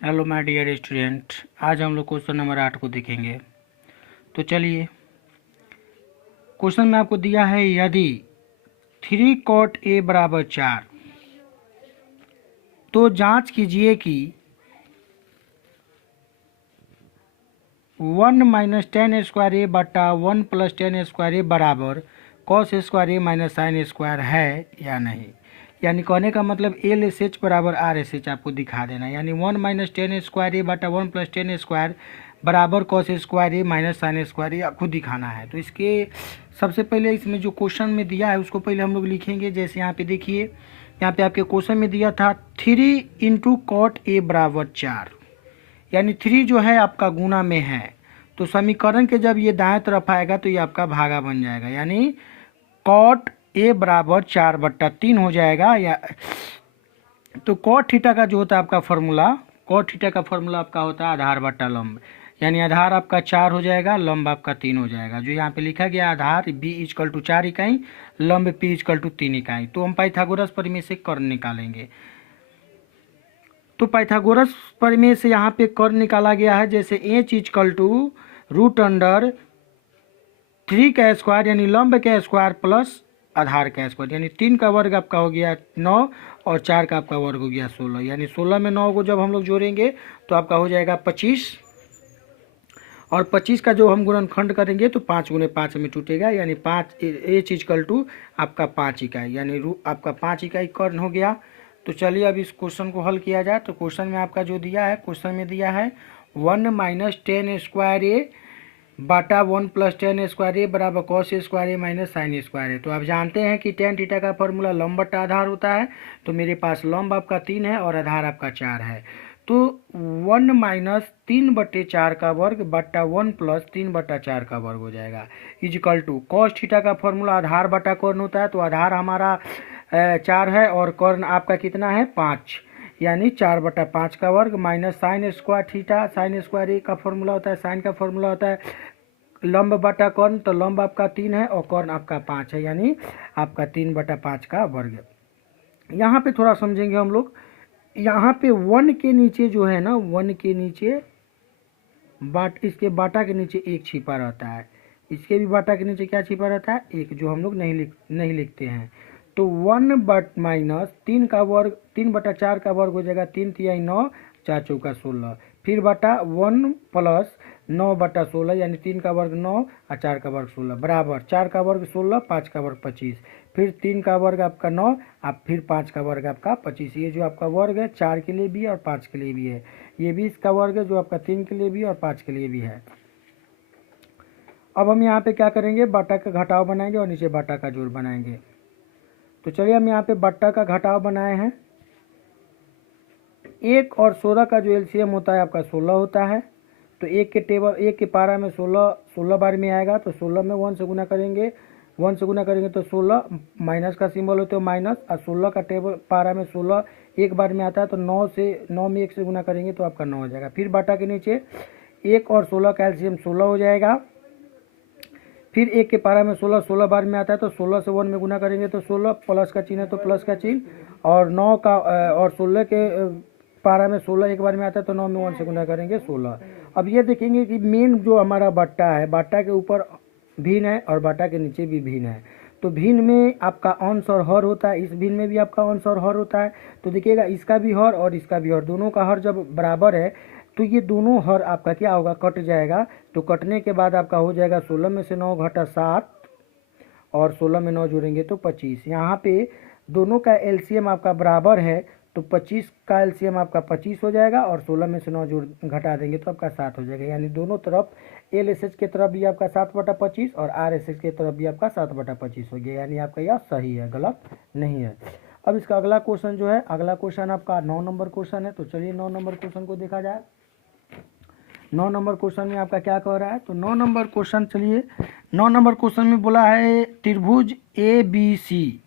Hello my dear student, आज हम लोग क्वेश्चन नंबर 8 को देखेंगे। तो चलिए, क्वेश्चन में आपको दिया है यदि 3 cot a बराबर 4 तो जांच कीजिए कि 1 माइनस टेन स्क्वायर ए बटा 1 प्लस टेन स्क्वायर ए बराबर कॉस स्क्वायर ए माइनस साइन स्क्वायर है या नहीं। यानी कहने का मतलब एल एस एच बराबर आर एस एच आपको दिखा देना। यानी 1 माइनस टेन स्क्वायर ए बटा 1 प्लस टेन स्क्वायर बराबर कॉस स्क्वायर ए माइनस साइन स्क्वायर ए आपको दिखाना है। तो इसके सबसे पहले इसमें जो क्वेश्चन में दिया है उसको पहले हम लोग लिखेंगे। जैसे यहाँ पे देखिए, यहाँ पे आपके क्वेश्चन में दिया था 3 इंटू कॉट ए बराबर 4, यानी 3 जो है आपका गुना में है। तो समीकरण के जब ये दाएं तरफ आएगा तो ये आपका भागा बन जाएगा, यानी कॉट ए बराबर 4/3 हो जाएगा। या तो कॉट थीटा का जो होता है आपका फॉर्मूला, कॉट थीटा का फॉर्मूला आपका होता है आधार बटा लंब। यानी आधार आपका 4 हो जाएगा, लंब आपका 3 हो जाएगा। जो यहाँ पे लिखा गया आधार b = 4 इकाई, लंब p = 3 इकाई। तो हम पाइथागोरस प्रमेय से कर्ण निकालेंगे। तो पाइथागोरस प्रमेय से यहाँ पे कर्ण निकाला गया है। जैसे h = √3 का स्क्वायर, यानी लंब का स्क्वायर प्लस आधार का स्क्वायर, यानी 3 का वर्ग आपका हो गया 9 और 4 का आपका वर्ग हो गया 16। यानी 16 में 9 को जब हम लोग जोड़ेंगे तो आपका हो जाएगा 25, और 25 का जो हम गुणनखंड करेंगे तो 5 × 5 में टूटेगा। यानी 5 h = आपका 5 इकाई, यानी आपका 5 इकाई कर्ण हो गया। तो चलिए अब इस क्वेश्चन को हल किया जाए। तो क्वेश्चन में आपका जो दिया है, क्वेश्चन में दिया है 1 माइनस टेन स्क्वायर ए बटा 1 प्लस टेन स्क्वायर ए बराबर कॉस स्क्वायर ए माइनस साइन स्क्वायर है। तो आप जानते हैं कि टेन थीटा का फॉर्मूला लंब बटा आधार होता है। तो मेरे पास लंब आपका 3 है और आधार आपका 4 है। तो 1 माइनस 3/4 का वर्ग बटा 1 प्लस 3/4 का वर्ग हो जाएगा इजिकल टू कॉस थीटा का फॉर्मूला आधार बटा कर्ण होता है। तो आधार हमारा 4 है और कर्ण आपका कितना है 5, यानी 4/5 का वर्ग minus sine square theta, sine square A का फॉर्मूला होता है, साइन का फॉर्मूला होता है लंब बटा कर्ण। तो लंब आपका 3 है और कर्ण आपका 5 है, यानी आपका 3/5 का वर्ग। यहाँ पे थोड़ा समझेंगे हम लोग। यहाँ पे 1 के नीचे जो है ना, 1 के नीचे इसके बाटा के नीचे 1 छिपा रहता है। इसके भी बाटा के नीचे क्या छिपा रहता है 1, जो हम लोग नहीं लिखते हैं। तो 1 माइनस 3 का वर्ग, 3/4 का वर्ग हो जाएगा 3 × 9, 4 × 4 16, फिर बटा 1 प्लस 9/16, यानी 3 का वर्ग 9 और 4 का वर्ग 16 बराबर 4 का वर्ग 16, 5 का वर्ग 25, फिर 3 का वर्ग आपका 9 और फिर 5 का वर्ग आपका 25। ये जो आपका वर्ग है 4 के लिए भी और 5 के लिए भी है। ये भी इसका वर्ग है जो आपका 3 के लिए भी और 5 के लिए भी है। अब हम यहाँ पे क्या करेंगे, बट्टा का घटाव बनाएंगे और नीचे बट्टा का जोड़ बनाएंगे। तो चलिए हम यहाँ पे बट्टा का घटाव बनाए हैं। 1 और 16 का जो एलसीएम होता है आपका 16 होता है। तो 1 के पारा में 16 बार में आएगा। तो 16 में 1 से गुना करेंगे, 1 से गुना करेंगे तो 16, माइनस का सिंबल होता है माइनस, और 16 का पारा में 16 एक बार में आता है। तो 9 में 1 से गुना करेंगे तो आपका 9 हो जाएगा। फिर बट्टा के नीचे 1 और 16 का एलसीएम 16 हो जाएगा। फिर 1 के पारा में 16 बार में आता है। तो 16 से 1 में गुना करेंगे तो 16, प्लस का चिन्ह है तो प्लस का चिन्ह, और 9 का और 16 के पारा में 16 एक बार में आता है। तो 9 में 1 से गुना करेंगे 16। अब ये देखेंगे कि मेन जो हमारा बट्टा है, बट्टा के ऊपर भिन्न है और बट्टा के नीचे भी भिन्न है। तो भिन्न में आपका अंश और हर होता है, इस भिन्न में भी आपका अंश और हर होता है। तो देखिएगा इसका भी हर और इसका भी हर, दोनों का हर जब बराबर है तो ये दोनों हर आपका क्या होगा, कट जाएगा। तो कटने के बाद आपका हो जाएगा 16 में से 9 घटा 7 और 16 में 9 जोड़ेंगे तो 25। यहाँ पे दोनों का एलसीएम आपका बराबर है। तो 25 का एलसीएम आपका 25 हो जाएगा और 16 में से 9 जोड़ घटा देंगे तो आपका 7 हो जाएगा। यानी दोनों तरफ एलएसएच के तरफ भी आपका 7/25 और आरएसएच के तरफ भी आपका 7/25 हो गया। यानी आपका यह सही है, गलत नहीं है। अब इसका अगला क्वेश्चन जो है, अगला क्वेश्चन आपका 9 नंबर क्वेश्चन है। तो चलिए 9 नंबर क्वेश्चन को देखा जाए। 9 नंबर क्वेश्चन में आपका क्या कह रहा है। तो 9 नंबर क्वेश्चन, चलिए 9 नंबर क्वेश्चन में बोला है त्रिभुज ABC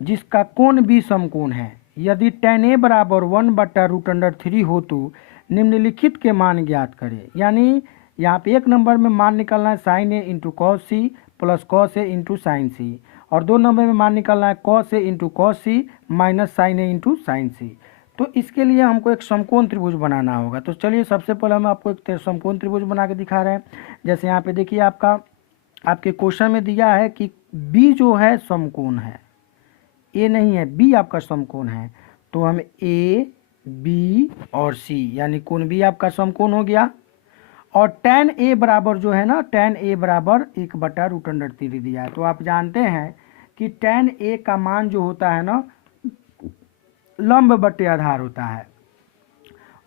जिसका कोण B समकोण है, यदि tan A बराबर 1/√3 हो तो निम्नलिखित के मान ज्ञात करें। यानी यहाँ पे 1 नंबर में मान निकालना है sin A × cos C plus cos A × sin C, और 2 नंबर में मान निकालना है cos A × cos C minus sin A × sin C। तो इसके लिए हमको एक समकोण त्रिभुज बनाना होगा। तो चलिए सबसे पहले हम आपको एक समकोण त्रिभुज बना के दिखा रहे हैं। जैसे यहाँ पे देखिए आपके क्वेश्चन में दिया है कि बी जो है समकोण है, ए नहीं है, बी आपका समकोण है। तो हम ए बी और सी यानी कोण बी आपका समकोण हो गया। और tan ए बराबर जो है ना, tan ए बराबर 1/√3 दिया है। तो आप जानते हैं कि tan ए का मान जो होता है ना लंब बटे आधार होता है।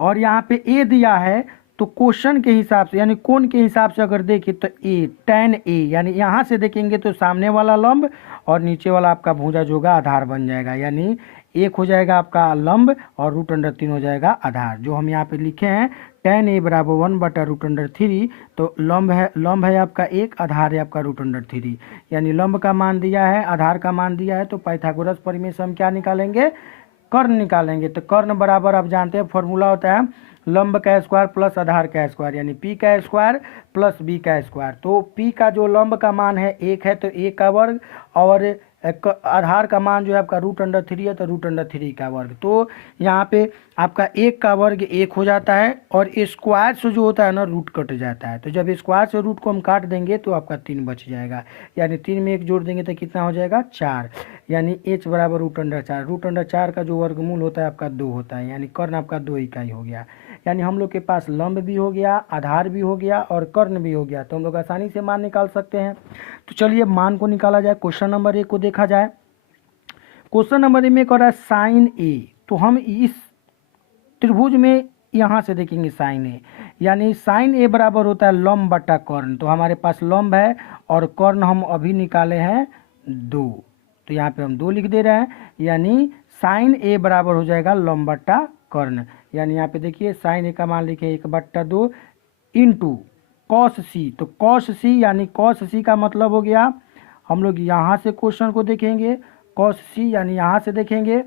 और यहाँ पे ए दिया है तो क्वेश्चन के हिसाब से यानी कोण के हिसाब से अगर देखें तो ए tan ए यानी यहाँ से देखेंगे तो सामने वाला लंब और नीचे वाला आपका भुजा जो होगा आधार बन जाएगा। यानी एक हो जाएगा आपका लंब और √3 हो जाएगा आधार। जो हम यहाँ पे लिखे हैं tan ए बराबर 1/√3। तो लंब है आपका 1, आधार है आपका √3। यानी लंब का मान दिया है, आधार का मान दिया है। तो पाइथागोरस प्रमेय से हम क्या निकालेंगे, कर्ण निकालेंगे। तो कर्ण बराबर आप जानते हैं फॉर्मूला होता है लंब का स्क्वायर प्लस आधार का स्क्वायर यानी p का स्क्वायर प्लस b का स्क्वायर। तो p का जो लंब का मान है 1 है तो 1 का वर्ग और आधार का मान जो है आपका √3 है तो √3 का वर्ग। तो यहाँ पे आपका 1 का वर्ग 1 हो जाता है और स्क्वायर से जो होता है ना रूट कट जाता है। तो जब स्क्वायर से रूट को हम काट देंगे तो आपका 3 बच जाएगा। यानी 3 में 1 जोड़ देंगे तो कितना हो जाएगा 4। यानी h बराबर √4। √4 का जो वर्गमूल होता है आपका 2 होता है। यानी कर्ण आपका 2 इकाई हो गया। यानी हम लोग के पास लंब भी हो गया, आधार भी हो गया और कर्ण भी हो गया। तो हम लोग आसानी से मान निकाल सकते हैं। तो चलिए मान को निकाला जाए। क्वेश्चन नंबर 1 को देखा जाए। क्वेश्चन नंबर 1 में कह रहा है साइन ए। तो हम इस त्रिभुज में यहाँ से देखेंगे साइन ए यानी साइन ए बराबर होता है लंब बटा कर्ण। तो हमारे पास लंब है और कर्ण हम अभी निकाले हैं 2। तो यहाँ पे हम 2 लिख दे रहे हैं। यानी साइन ए बराबर हो जाएगा लंब बटा कर्ण। यानी यहाँ पे देखिए साइन ए का मान लिखे 1/2 इंटू कॉस सी। तो कॉस सी यानी कॉस सी का मतलब हो गया, हम लोग यहाँ से क्वेश्चन को देखेंगे कॉस सी यानी यहाँ से देखेंगे।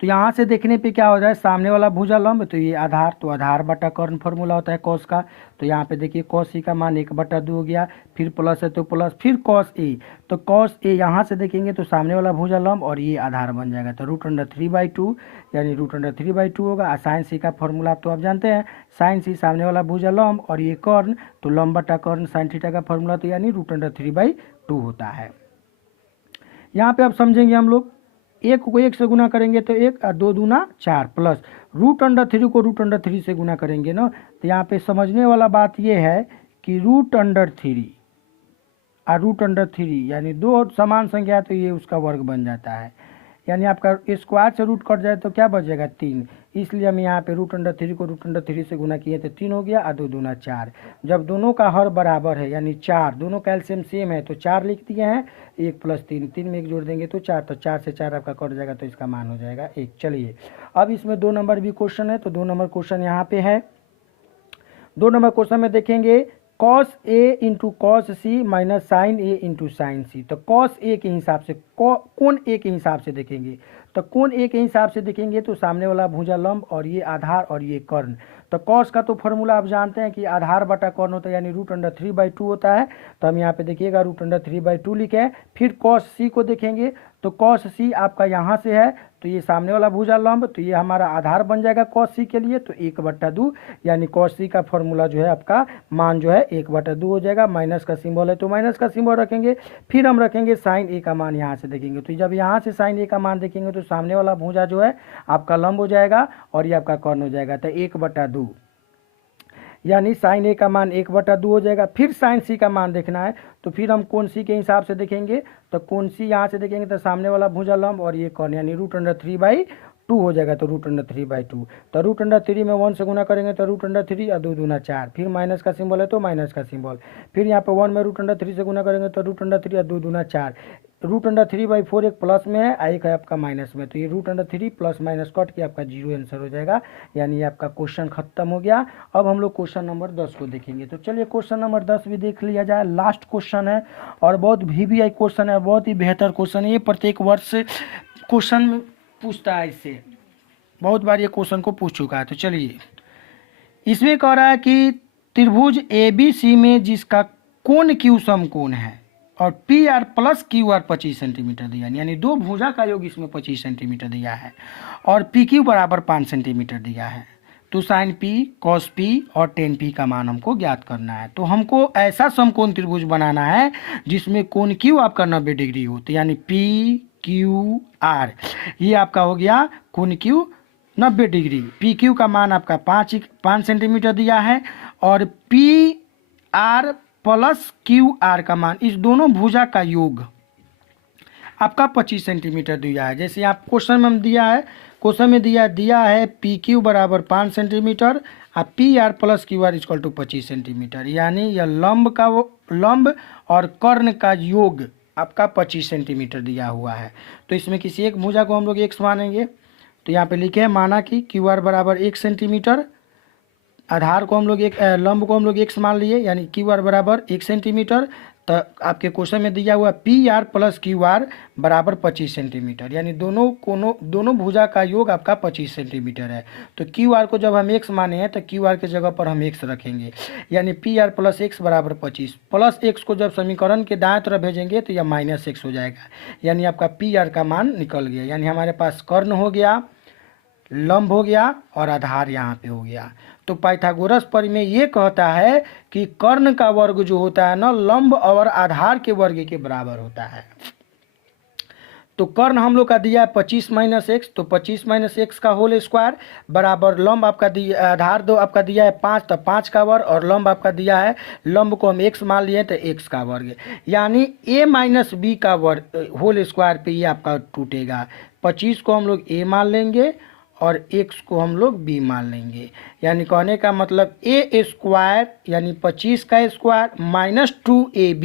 तो यहाँ से देखने पे क्या हो जाए, सामने वाला भुजा लंब तो ये आधार, तो आधार बटा कर्ण फॉर्मूला होता है कॉस का। तो यहाँ पे देखिए कॉस सी का मान 1/2 हो गया, फिर प्लस है तो प्लस, फिर कॉस ए। तो कॉस ए यहाँ से देखेंगे तो सामने वाला भुजा लंब और ये आधार बन जाएगा। तो √3/2 यानी √3/2 होगा। और साइन सी का फॉर्मूला आप तो आप जानते हैं, साइन सी सामने वाला भुजा लंब और ये कर्ण, तो लंब बटा कर्ण साइन थीटा का फॉर्मूला तो यानी √3/2 होता है। यहाँ पे आप समझेंगे हम लोग 1 को 1 से गुना करेंगे तो 1 और 2 दूना 4 प्लस √3 को √3 से गुना करेंगे ना। तो यहाँ पे समझने वाला बात ये है कि √3 और √3 यानी 2 समान संख्या है तो ये उसका वर्ग बन जाता है। यानी आपका स्क्वायर से रूट कट जाए तो क्या बच जाएगा 3। इसलिए हम यहाँ पे √3 को √3 से गुना किए तो 3 हो गया और 2 दूना 4। जब दोनों का हर बराबर है यानी 4, दोनों का एलसीएम सेम है तो 4 लिख दिए हैं। 1 + 3, 3 में 1 जोड़ देंगे तो 4, तो 4 से 4 आपका कट जाएगा तो इसका मान हो जाएगा 1। चलिए अब इसमें 2 नंबर भी क्वेश्चन है तो 2 नंबर क्वेश्चन यहाँ पे है। 2 नंबर क्वेश्चन में देखेंगे cos A into cos C minus sine A into sine C. तो cos A के हिसाब से कोण A के हिसाब से देखेंगे। तो कोण A के हिसाब से देखेंगे तो सामने वाला भुजा लंब और ये आधार और ये कर्ण। तो cos का तो फॉर्मूला आप जानते हैं कि आधार बटा कर्ण होता है यानी √3/2 होता है। तो हम यहाँ पे देखिएगा √3/2 लिखे। फिर cos C को देखेंगे तो cos C आपका यहाँ से है तो ये सामने वाला भुजा लंब तो ये हमारा आधार बन जाएगा cos C के लिए। तो 1/2 यानी cos C का फॉर्मूला जो है आपका मान जो है 1/2 हो जाएगा। माइनस का सिंबल है तो माइनस का सिंबल रखेंगे। फिर हम रखेंगे साइन ए का मान यहाँ से देखेंगे। तो जब यहाँ से साइन ए का मान देखेंगे तो सामने वाला भुजा जो है आपका लंब हो जाएगा और ये आपका कर्ण हो जाएगा। तो 1/2 यानी साइन ए का मान 1/2 हो जाएगा। फिर साइन सी का मान देखना है तो फिर हम कोण सी के हिसाब से देखेंगे। तो कोण सी यहाँ से देखेंगे तो सामने वाला भुजा लंब और ये कर्ण यानी √3/2 हो जाएगा। तो √3/2 तो √3 में 1 से गुना करेंगे तो √3 और 2 दूना 4, फिर माइनस का सिंबल है तो माइनस का सिंबल। फिर यहाँ पे 1 में √3 से गुना करेंगे तो √3 और 2 दूना 4। √3/4 एक प्लस में है, एक है आपका माइनस में। तो ये √3 प्लस माइनस कट के आपका 0 आंसर हो जाएगा। यानी आपका क्वेश्चन खत्म हो गया। अब हम लोग क्वेश्चन नंबर 10 को देखेंगे। तो चलिए क्वेश्चन नंबर 10 भी देख लिया जाए। लास्ट क्वेश्चन है और बहुत VVI क्वेश्चन है, बहुत ही बेहतर क्वेश्चन है। ये प्रत्येक वर्ष क्वेश्चन पूछता है, इससे बहुत बार ये क्वेश्चन को पूछ चुका है। तो चलिए इसमें कह रहा है कि त्रिभुज ABC में जिसका कोण Q समकोण है, और P R plus Q are 25 centimetre दिया, यानी दो भुजा का योग इसमें 25 सेंटीमीटर दिया है, और पी क्यू बराबर 5 सेंटीमीटर दिया है। तो साइन पी, कॉस पी और टेन पी का मान हमको ज्ञात करना है। तो हमको ऐसा समकोण त्रिभुज बनाना है जिसमें कोण क्यू आपका 90 डिग्री हो, तो यानी पी क्यू आर, ये आपका हो गया कोण क्यू 90 डिग्री। पी क्यू का मान आपका 5 सेंटीमीटर दिया है, और P R plus Q are का मान, इस दोनों भुजा का योग आपका 25 सेंटीमीटर दिया है। जैसे आप क्वेश्चन में दिया है, क्वेश्चन में दिया है पी क्यू बराबर 5 सेंटीमीटर और P R plus Q R equal to 25 centimetre, यानी यह लंब और कर्ण का योग आपका 25 सेंटीमीटर दिया हुआ है। तो इसमें किसी एक भुजा को हम लोग x मानेंगे, तो यहाँ पे लिखे हैं माना कि क्यू आर बराबर 1 सेंटीमीटर, आधार को हम लोग लंब को हम लोग x मान लिए, यानी क्यू आर बराबर 1 सेंटीमीटर। तो आपके क्वेश्चन में दिया हुआ P R plus Q are बराबर 25 सेंटीमीटर, यानी दोनों भुजा का योग आपका 25 सेंटीमीटर है। तो क्यू आर को जब हम x माने हैं तो क्यू आर के जगह पर हम x रखेंगे, यानी पी आर प्लस एक्स बराबर 25, प्लस एक्स को जब समीकरण के दाएं तरफ भेजेंगे तो यह माइनस एक्स हो जाएगा, यानी आपका पी आर का मान निकल गया। यानी हमारे पास कर्ण हो गया, लंब हो गया और आधार यहाँ पे हो गया। तो पाइथागोरस परिमेय ये कहता है कि कर्ण का वर्ग जो होता है ना, लंब और आधार के वर्ग के बराबर होता है। तो कर्ण हम लोग का दिया है 25 माइनस एक्स, तो 25 माइनस एक्स का होल स्क्वायर बराबर लंब आपका दिया, आधार दो आपका दिया है 5, तो 5 का वर्ग, और लंब आपका दिया है, लंब को हम x मान लिए तो x का वर्ग, यानी a माइनस बी का वर्ग होल स्क्वायर पे ये आपका टूटेगा। 25 को हम लोग a मान लेंगे और x को हम लोग b मान लेंगे, यानी कहने का मतलब a स्क्वायर यानी 25 का स्क्वायर माइनस 2ab,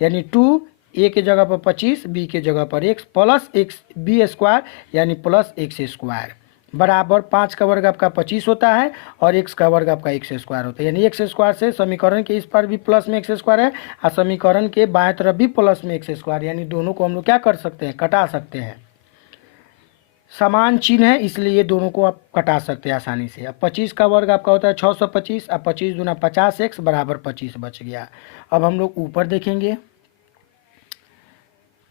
यानी 2 a के जगह पर 25, b के जगह पर x, plus x b square यानी प्लस x स्क्वायर बराबर 5 का वर्ग आपका 25 होता है और x का वर्ग आपका x स्क्वायर होता है, यानी x स्क्वायर से समीकरण के इस पर भी प्लस में x स्क्वायर है और समीकरण के बाएं तरफ भी प्लस में x स्क्वायर, यानी दोनों को हम लोग क्या कर सकते हैं, कटा सकते हैं। समान चिन्ह है इसलिए ये दोनों को आप कटा सकते हैं आसानी से। अब 25 का वर्ग आपका होता है 625, अब 25 दूना 50x बराबर 25 बच गया। अब हम लोग ऊपर देखेंगे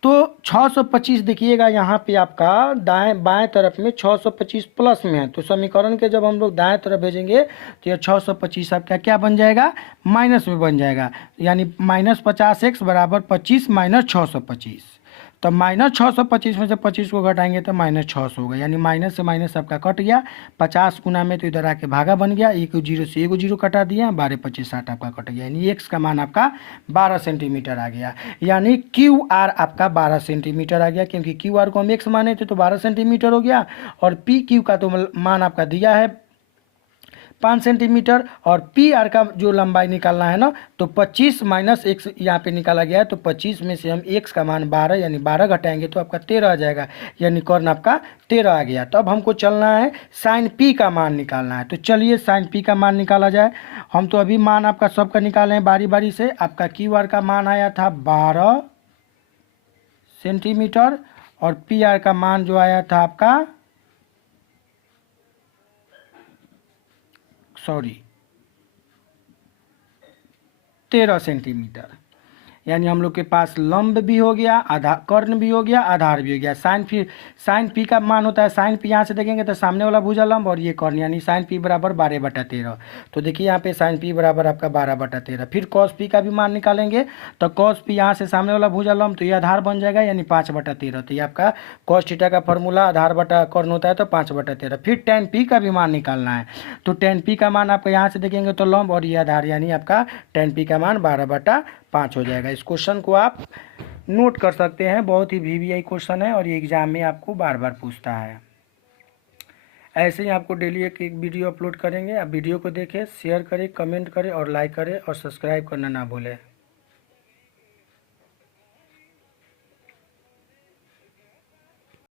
तो 625 देखिएगा यहाँ पे आपका बाएं तरफ में 625 प्लस में है, तो समीकरण के जब हम लोग दाएं तरफ भेजेंगे तो ये 625 आपका क्या बन जाएगा, माइनस में बन जाएगा, यानी माइनस 50x बराबर 25 माइनस 625। तो माइनस 625 में से 25 को घटाएंगे तो माइनस 600 होगा, यानी माइनस से माइनस आपका कट गया, 50 गुना में तो इधर आके भागा बन गया, एक जीरो से एक जीरो कटा दिया, 12 25 60 आपका कट गया, यानी x का मान आपका 12 सेंटीमीटर आ गया, यानी क्यू आर आपका 12 सेंटीमीटर आ गया, क्योंकि क्यू आर को हम x माने थे तो 12 सेंटीमीटर हो गया, और पी क्यू का तो मान आपका दिया है 5 सेंटीमीटर, और पी आर का जो लंबाई निकालना है ना, तो 25 माइनस एक्स यहाँ पे निकाला गया है, तो 25 में से हम एक्स का मान 12 यानी 12 घटाएंगे तो आपका 13 आ जाएगा, यानी कर्ण आपका 13 आ गया। तो अब हमको चलना है साइन पी का मान निकालना है, तो चलिए साइन पी का मान निकाला जाए। हम तो अभी मान आपका सबका निकाले हैं बारी बारी से। आपका क्यू आर का मान आया था 12 सेंटीमीटर और पी आर का मान जो आया था आपका 13 सेंटीमीटर, यानी हम लोग के पास लंब भी हो गया, आधार कर्ण भी हो गया, आधार भी हो गया। साइन पी का मान होता है, साइन पी यहाँ से देखेंगे तो सामने वाला भुजा लंब और ये कर्ण, यानी साइन पी बराबर 12/13। तो देखिए यहाँ पे साइन पी बराबर आपका 12/13। फिर कॉस पी का भी मान निकालेंगे तो कॉस पी यहाँ से सामने वाला भुजा लंब तो ये आधार बन जाएगा, यानी 5/13। तो ये आपका कॉस थीटा का फॉर्मूला आधार बटा कर्ण होता है तो 5/13। फिर टेन पी का भी मान निकालना है, तो टेन पी का मान आपका यहाँ से देखेंगे तो लंब और ये आधार, यानी आपका टेन पी का मान 12/5 हो जाएगा। इस क्वेश्चन को आप नोट कर सकते हैं, बहुत ही वीवीआई क्वेश्चन है और ये एग्जाम में आपको बार बार पूछता है। ऐसे ही आपको डेली एक वीडियो अपलोड करेंगे, आप वीडियो को देखें, शेयर करें, कमेंट करें और लाइक करें और सब्सक्राइब करना ना भूलें।